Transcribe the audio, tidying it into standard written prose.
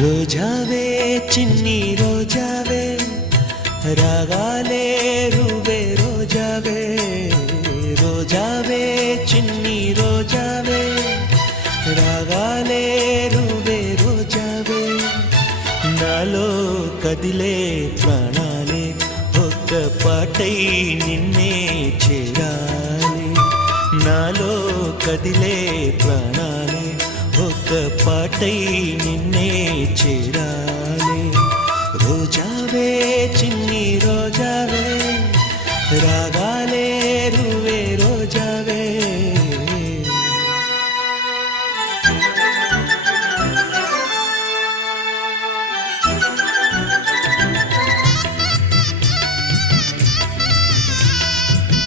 రోజావే చిన్ని రోజావే రాగాలే రువే రోజావే రోజావే చిన్ని రోజావే రాగాలే రువే రోజావే నాలో కదిలే ప్రాణాలే ఒక్క పాటై నిన్నే చేరాలి నాలో కదిలే ప్రాణాలే ఒక్క పాటై నిన్నే చేరాలి రోజావే చిన్ని రోజావే రాగా